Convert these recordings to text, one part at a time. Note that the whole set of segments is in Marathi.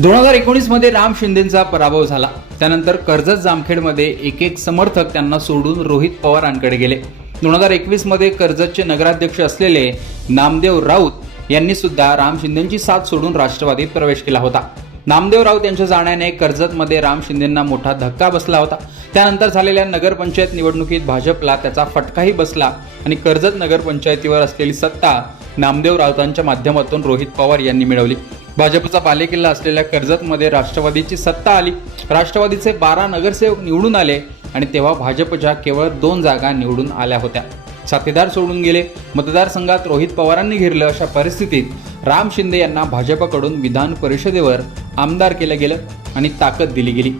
दोन हजार एकोणीसमध्ये राम शिंदेचा पराभव झाला. त्यानंतर कर्जत जामखेडमध्ये एक एक समर्थक त्यांना सोडून रोहित पवारांकडे गेले. दोन हजार एकवीसमध्ये कर्जतचे नगराध्यक्ष असलेले नामदेव राऊत यांनी सुद्धा राम शिंदेची साथ सोडून राष्ट्रवादीत प्रवेश केला होता. नामदेव राऊत यांच्या जाण्याने कर्जतमध्ये राम शिंदेंना मोठा धक्का बसला होता. त्यानंतर झालेल्या नगरपंचायत निवडणुकीत भाजपला त्याचा फटकाही बसला आणि कर्जत नगरपंचायतीवर असलेली सत्ता नामदेव राऊतांच्या माध्यमातून रोहित पवार यांनी मिळवली. भाजपचा बालेकिल्ला असलेल्या कर्जतमध्ये राष्ट्रवादीची सत्ता आली. राष्ट्रवादीचे बारा नगरसेवक निवडून आले आणि तेव्हा भाजपच्या केवळ दोन जागा निवडून आल्या होत्या. साथीदार सोडून गेले. मतदारसंघात रोहित पवारांनी घेरलं अशा परिस्थितीत राम शिंदे यांना भाजपकडून विधान परिषदेवर आमदार केलं गेलं आणि ताकद दिली गेली.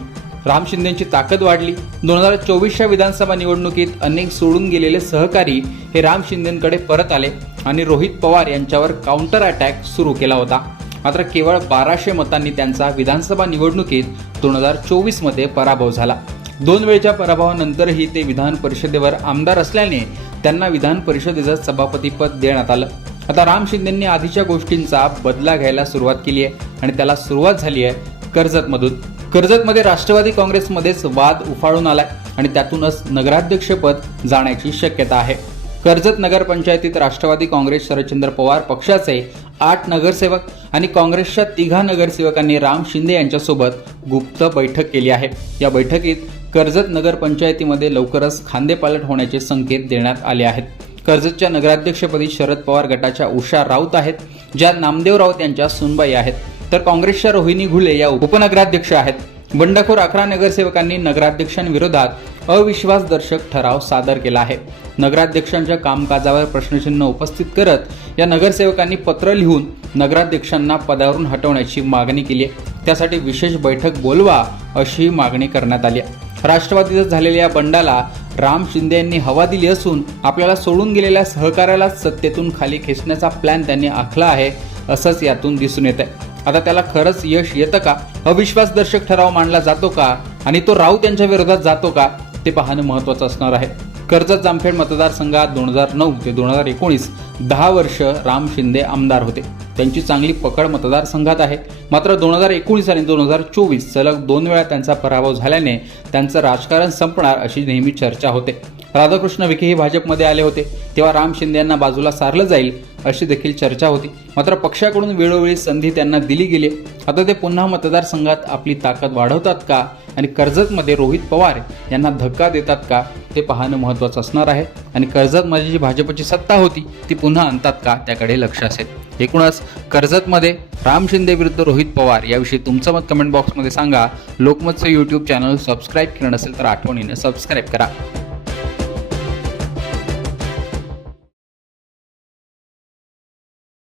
राम शिंदेची ताकद वाढली. दोन हजार चोवीसच्या विधानसभा निवडणुकीत अनेक सोडून गेलेले सहकारी हे राम शिंदेकडे परत आले आणि रोहित पवार यांच्यावर काउंटर अटॅक सुरू केला होता. मात्र केवळ बाराशे मतांनी त्यांचा विधानसभा निवडणुकीत दोन हजार चोवीसमध्ये पराभव झाला. दोन वेळच्या पराभवानंतरही ते विधान परिषदेवर आमदार असल्याने त्यांना विधान परिषदेचं सभापतीपद देण्यात आलं. आता राम शिंदेंनी आधीच्या गोष्टींचा बदला घ्यायला सुरुवात केली आहे आणि त्याला सुरुवात झाली आहे कर्जतमधून. कर्जतमध्ये राष्ट्रवादी काँग्रेसमध्येच वाद उफाळून आलाय आणि त्यातूनच नगराध्यक्षपद जाण्याची शक्यता आहे. कर्जत नगरपंचायतीत राष्ट्रवादी काँग्रेस शरदचंद्र पवार पक्षाचे आठ नगरसेवक आणि काँग्रेसच्या तिघा नगरसेवकांनी राम शिंदे यांच्यासोबत गुप्त बैठक केली आहे. या बैठकीत कर्जत नगरपंचायतीमध्ये लवकरच खांदेपालट होण्याचे संकेत देण्यात आले आहेत. कर्जतच्या नगराध्यक्षपदी शरद पवार गटाच्या उषा राऊत आहेत ज्या नामदेव राऊत यांच्या सुनबाई आहेत. तर काँग्रेसच्या रोहिणी घुले या उपनगराध्यक्ष आहेत. बंडखोर अकरा नगरसेवकांनी नगराध्यक्षांविरोधात अविश्वासदर्शक ठराव सादर केला आहे. नगराध्यक्षांच्या कामकाजावर प्रश्नचिन्ह उपस्थित करत या नगरसेवकांनी पत्र लिहून नगराध्यक्षांना पदावरून हटवण्याची मागणी केली आहे. त्यासाठी विशेष बैठक बोलवा अशी मागणी करण्यात आली आहे. राष्ट्रवादीत झालेल्या या बंडाला राम शिंदे यांनी हवा दिली असून आपल्याला सोडून गेलेल्या सहकार्याला सत्तेतून खाली खेचण्याचा प्लॅन त्यांनी आखला आहे असंच यातून दिसून येत आहे आता त्याला खरंच यश येतं का? अविश्वासदर्शक ठराव मांडला जातो का? आणि तो राऊत यांच्या विरोधात जातो का? ते पाहणं महत्वाचं असणार आहे. कर्जत जामखेड मतदारसंघात दोन हजार नऊ ते दोन हजार एकोणीस दहा वर्ष राम शिंदे आमदार होते. त्यांची चांगली पकड मतदारसंघात आहे. मात्र दोन हजार एकोणीस आणि दोन हजार चोवीस सलग दोन वेळा त्यांचा पराभव झाल्याने त्यांचं राजकारण संपणार अशी नेहमी चर्चा होते. राधाकृष्ण विखे हे भाजपमध्ये आले होते. तेव्हा राम शिंदे यांना बाजूला सारलं जाईल अशी देखील चर्चा होती. मात्र पक्षाकडून वेळोवेळी संधी त्यांना दिली गेली. आता ते पुन्हा मतदारसंघात आपली ताकद वाढवतात का? आणि कर्जतमध्ये रोहित पवार यांना धक्का देतात का? ते पाहणं महत्त्वाचं असणार आहे. आणि कर्जतमध्ये जी भाजपची सत्ता होती ती पुन्हा आणतात का? त्याकडे लक्ष असेल. एकूणच कर्जतमध्ये राम शिंदे विरुद्ध रोहित पवार याविषयी तुमचं मत कमेंट बॉक्समध्ये सांगा. लोकमतचं यूट्यूब चॅनल सबस्क्राईब केलं नसेल तर आठवणीनं सबस्क्राईब करा.